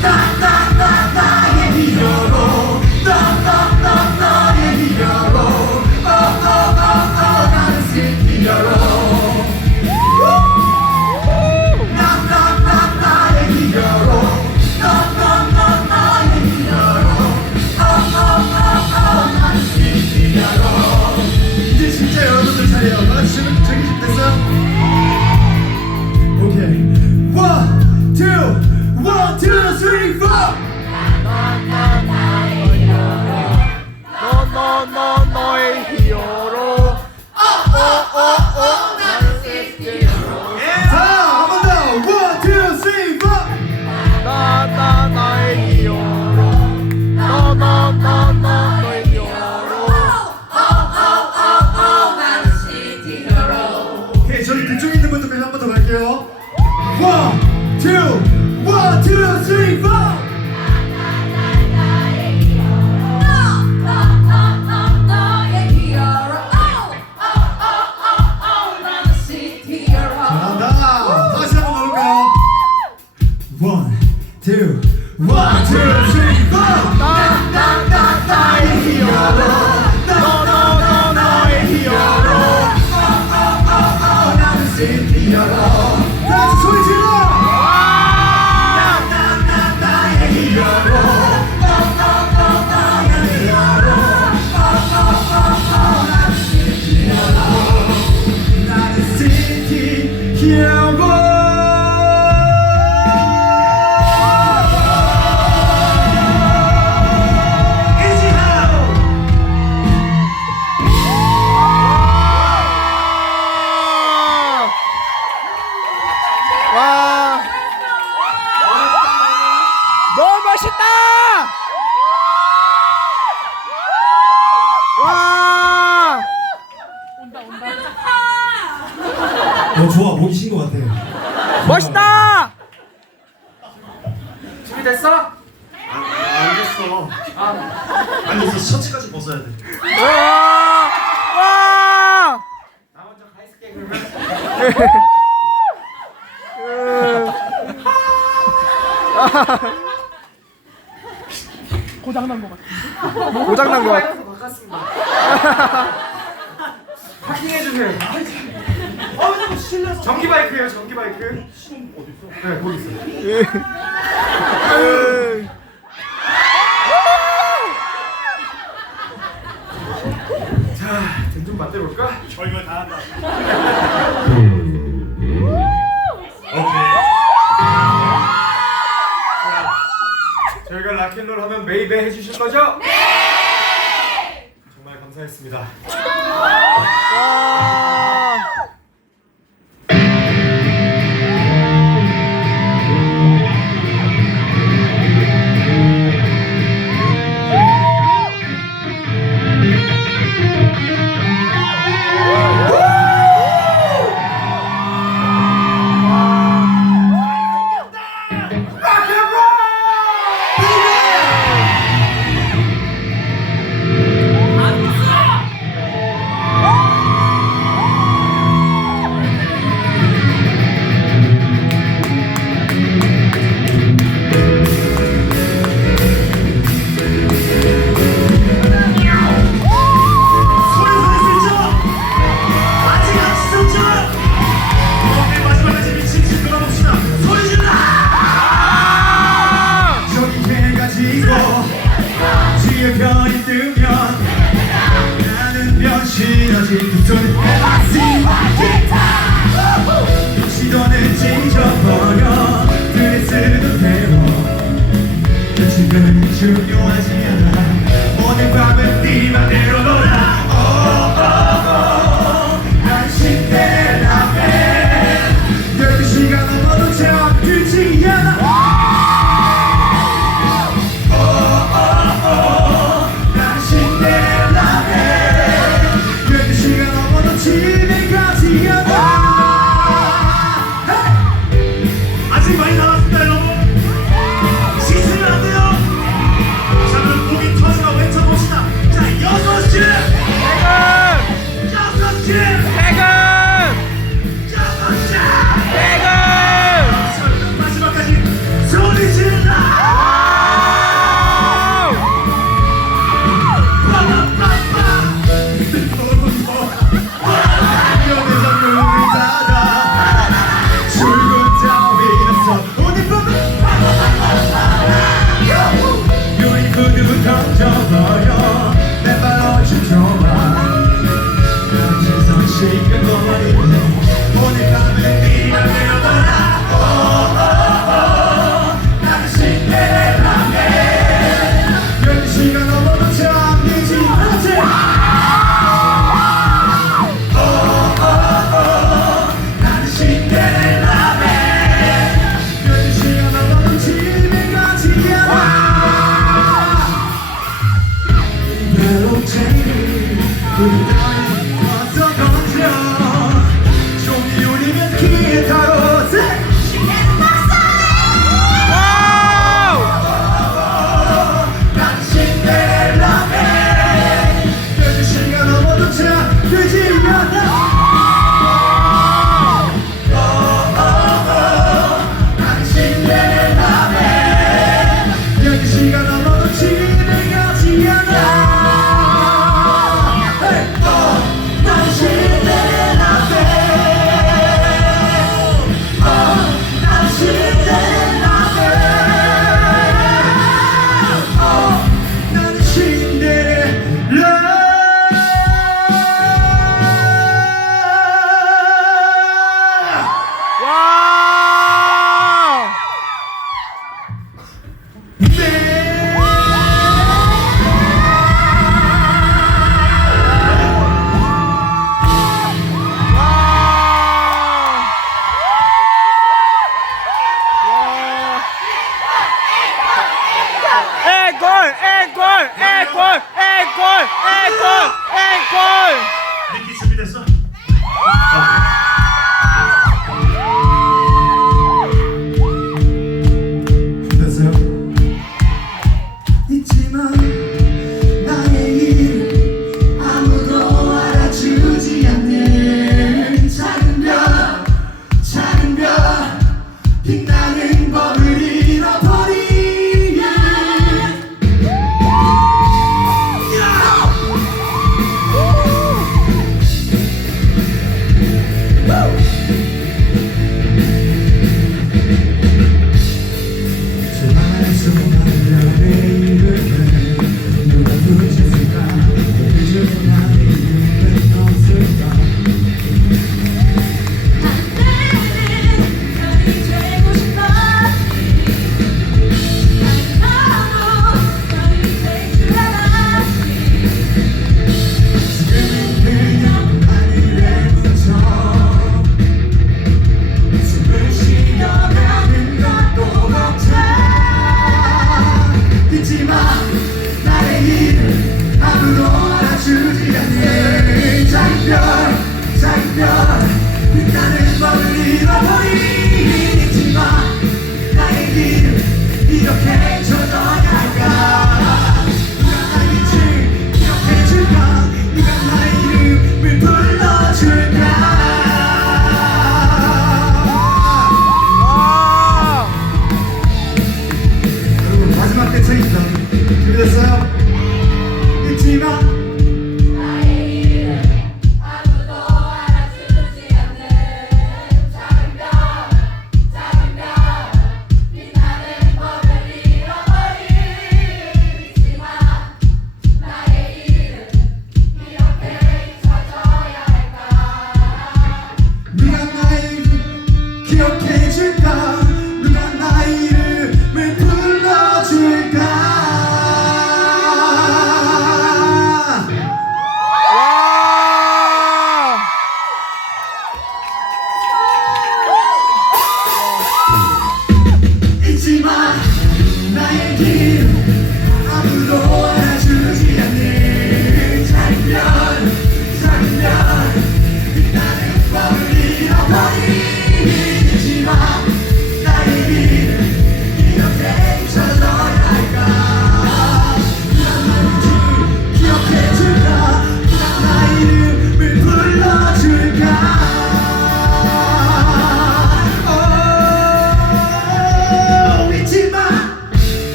Stop! Yeah, 준비됐어? 아, 안, 됐어. 아, 아니 이제 셔츠까지 벗어야 돼. 와! 나 먼저 가 있을게 그러면. 고장난 것 같아. 고장난 것 같아. 바꿨습니다 파킹해 주세요. 아, 실내 전기 바이크예요, 전기 바이크. 네, 거기 있어요. 자, 돈 좀 만들어볼까? 저희가 다 한다. 저희가 락앤롤 하면 메이베 해주실 거죠? 네! 정말 감사했습니다. 怎么都像剧一样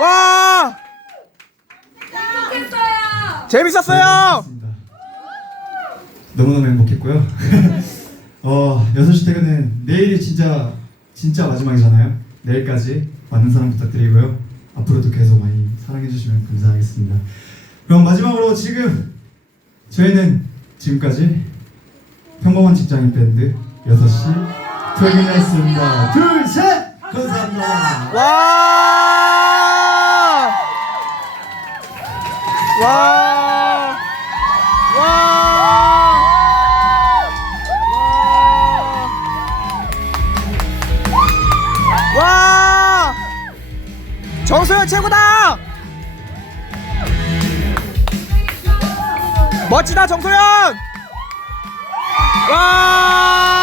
와! 재밌었어요. 너무너무 행복했고요. 어, 6시 퇴근은 내일이 진짜 진짜 마지막이잖아요. 내일까지 많은 사랑 부탁드리고요. 앞으로도 계속 많이 사랑해 주시면 감사하겠습니다. 그럼 마지막으로 지금 저희는 지금까지 평범한 직장인 밴드 6시 퇴근했습니다. 둘, 셋! 감사합니다. 와! 와. 와. 와! 정소연 최고다! 멋지다 정소연! 와!